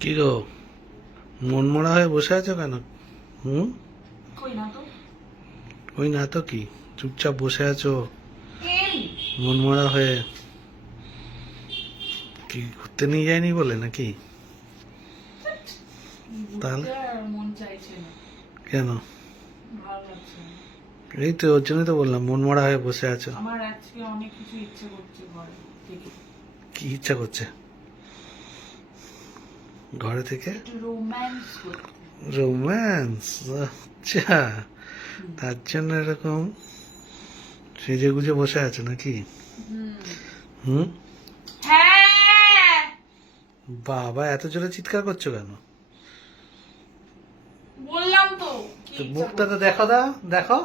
কি গো, মনমরা হয়ে বসে আছো কেন? হুম, কই না তো। ওই না তো কি, চুপচাপ বসে আছো এই মনমরা হয়ে? কি ঘুরতে নিয়ে যায়নি বলে নাকি? তাহলে ঘুরতে আর মন চাইছে না, কেন? ভালো লাগছে না। এই তো ওর জন্যই তো বললাম মনমরা হয়ে বসে আছো। আমার আজকে অনেক কিছু ইচ্ছে করছে ঘরে থেকে, কি ইচ্ছা করছে ঘরে থেকে? একটু রোম্যান্স করতে। রোম্যান্স? আচ্ছা, তার জন্য এরকম সেজে গুজে বসে আছো নাকি? হুম। হুম, হ্যাঁ, বাবা এত জোরে চিৎকার করছো কেন? বললাম তো কি তো ইচ্ছা মুখটা তো করছে। দেখো, দেখো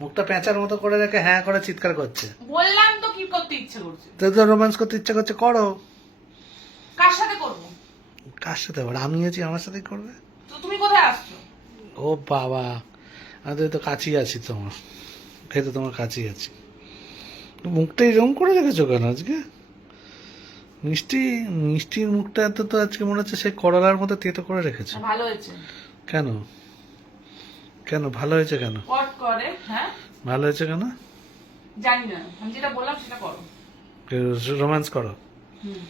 মুখটা পেঁচার মতো করে রেখে হ্যাঁ করে চিৎকার করছে। বললাম তো কি করতে ইচ্ছে করছে। তো রোম্যান্স করতে ইচ্ছা করছে, করো। কার সাথে করবো? কার সাথে আবার? আমি আছি, আমার সাথেই করবে। তো তুমি কোথায় আসছো? ও বাবা, আমি তো কাছেই আছি তোমার, এই তো তোমার কাছেই আছি। মুখটা এরকম করে রেখেছো কেন আজকে? মিষ্টি, মিষ্টির মুখটা এত তো আজকে মনে হচ্ছে সেই করলার মতো তেতো করে রেখেছো। ভালো হয়েছে। কেন? কেন ভালো হয়েছে কেন? কট করে, হ্যাঁ ভালো হয়েছে কেন? জানি না, আমি যেটা বললাম সেটা করো। রোম্যান্স করো, হুম।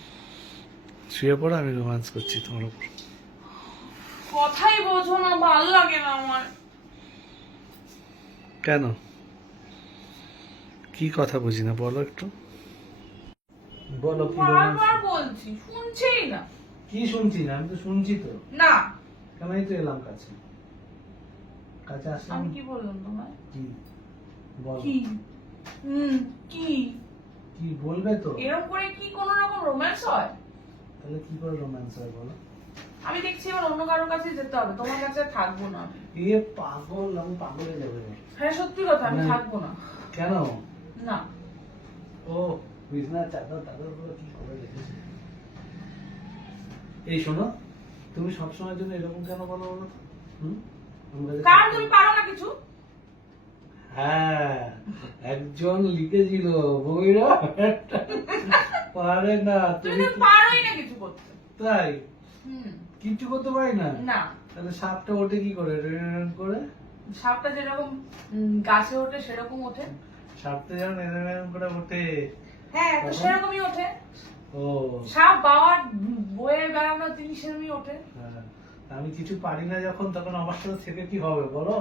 শুয়ে পড়ো, আমি রোম্যান্স করছি তোমার উপর। কথাই বোঝো না, ভালো লাগে না আমার। কেন? কি কথা বুঝি না, বলো একটু, বলো কি রোম্যান্স? বারবার বলছি, শুনছেই না। কি শুনছি না? আমি তো শুনছি তো। না, কেন এই তো এলাম কাছে, কাছে আসলাম। আমি কি বললাম তোমায়? কি বলো? কি? কি? কি বলবে তো? এরকম করে কি কোনো রকম রোম্যান্স হয়? তাহলে কি করে রোম্যান্স হয় বলো? আমি দেখছি এবার অন্য কারোর কাছে যেতে হবে, তোমার কাছে আর থাকবো না আমি। এ পাগল, আমি পাগল হয়ে যাবে। হ্যাঁ সত্যি কথা, আমি না। থাকবো না। কেন? না। ও বিছনার চাদর টাদর গুলো কি করে রেখেছে? এই শোনো, তুমি সবসময়ের জন্য এরকম কেন বলো বলো তো? হুম, আমরা যে- কারণ তুমি পারো না কিছু। হ্যাঁ, একজন লিখেছিল বইরা পারে না, তুমি তুমি তো পারোই না কিছু করতে। তাই হুম। কিচ্ছু করতে পারি না? না। তাহলে সাপটা ওঠে কি করে করে? সাপটা যেরকম গাছে ওঠে সেরকম ওঠে। সাপটা যেমন এরকম করে ওঠে। হ্যাঁ, তো তখন? সেরকমই ওঠে। ও সাপ বাবার বয়ে বেড়ানো তিনি সেরকমই ওঠে। হ্যাঁ, আমি কিছু পারি না যখন, তখন আমার সাথে থেকে কি হবে বলো?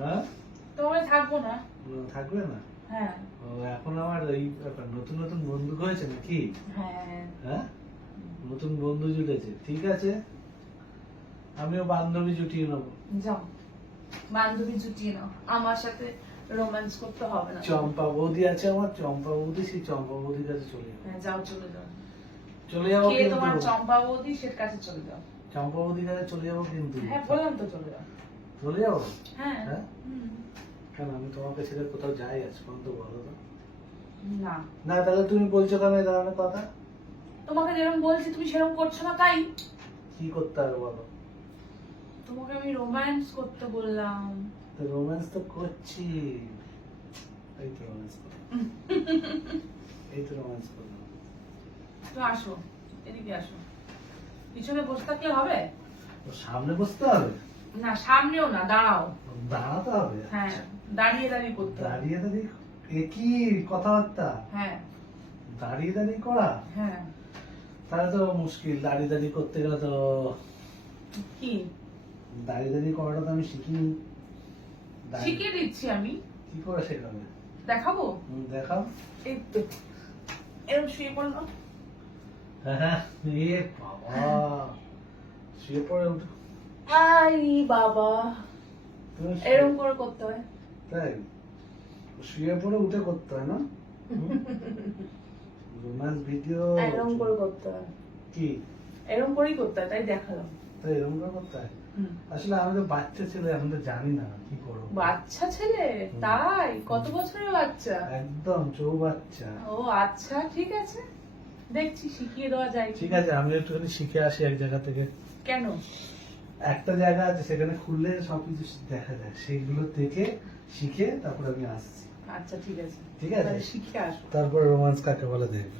হ্যাঁ, তোমায় থাকবো না। থাকবে না? হ্যাঁ। ও এখন আমার এই ব্যাপার, নতুন নতুন বন্ধু হয়েছে নাকি? হ্যাঁ। হ্যাঁ, নতুন বন্ধু জুটেছে, ঠিক আছে, আমিও বান্ধবী জুটিয়ে নেবো। যাও, বান্ধবী জুটিয়ে নাও, আমার সাথে রোম্যান্স করতে হবে না। চম্পা বৌদি আছে আমার, চম্পা বৌদি, সেই চম্পা বৌদির কাছে চলে যাবো। হ্যাঁ যাও, চলে যাও। চলে যাবো কে কিন্তু, তোমার চম্পা বৌদি, সে কাছে চলে যাও। চম্পা বৌদির কাছে চলে যাবো কিন্তু। হ্যাঁ বললাম তো, চলে যাও। চলে যাবো? হ্যাঁ। হ্যাঁ, হুম। কেন আমি তোমাকে ছেড়ে কোথাও যাই আজ পর্যন্ত বলো তো? না, না, তাহলে তুমি বলছো কেন এই ধরনের কথা? তোমাকে যেরকম বলছি তুমি সেরকম করছো না, তাই কি করতে হবে বলো? তোমাকে আমি রোম্যান্স করতে বললাম। তো রোম্যান্স তো করছি, এই তো রোম্যান্স করলাম, এই তো রোম্যান্স করলাম। তো আসো, এদিকে আসো। পিছনে বসে থাকলে হবে? তো সামনে বসতে হবে? না, সামনেও না, দাঁড়াও। দাঁড়াতে হবে? হ্যাঁ, দাঁড়িয়ে দাঁড়িয়ে করতে হবে। দাঁড়িয়ে দাঁড়িয়ে? এ কি কথাবার্তা? হ্যাঁ। দাঁড়িয়ে দাঁড়িয়ে করা? হ্যাঁ। তাহলে তো মুশকিল, দাঁড়িয়ে দাঁড়িয়ে করতে গেলে তো। কি? দাঁড়িয়ে দাঁড়িয়ে করাটা তো আমি শিখিনি। শিখিয়ে দিচ্ছি আমি। কি করে শেখাবে? দেখাবো? দেখাও। এই তো, এরকম শুয়ে পড়লো। হ্যাঁ, এ বাবা, শুয়ে পড়ে উঠো। আই বাবা, তুমি এরকম করে করতে হয়। তাই শুয়ে পড়ে উঠে করতে হয় না? রোম্যান্স ভিডিও এরকম করে করতে হয়। কি? এরকম করেই করতে হয়, তাই দেখালাম। তাই এরকম করে করতে হয়? হুম। আসলে আমি তো বাচ্চা ছেলে, এখন তো জানি না কি করবো। বাচ্চা ছেলে? তাই? কত বছরের বাচ্চা? একদম চৌবাচ্চা। ও আচ্ছা, ঠিক আছে, দেখছি শিখিয়ে দেওয়া যায় কি। ঠিক আছে, আমি একটুখানি শিখে আসি এক জায়গা থেকে। কেন? একটা জায়গা আছে, সেখানে খুললে সবকিছু দেখা যায়, সেইগুলো থেকে শিখে তারপরে আমি আসছি। আচ্ছা ঠিক আছে, ঠিক আছে, তাহলে শিখে আসো। তারপরে রোম্যান্স কাকে বলে দেখবে।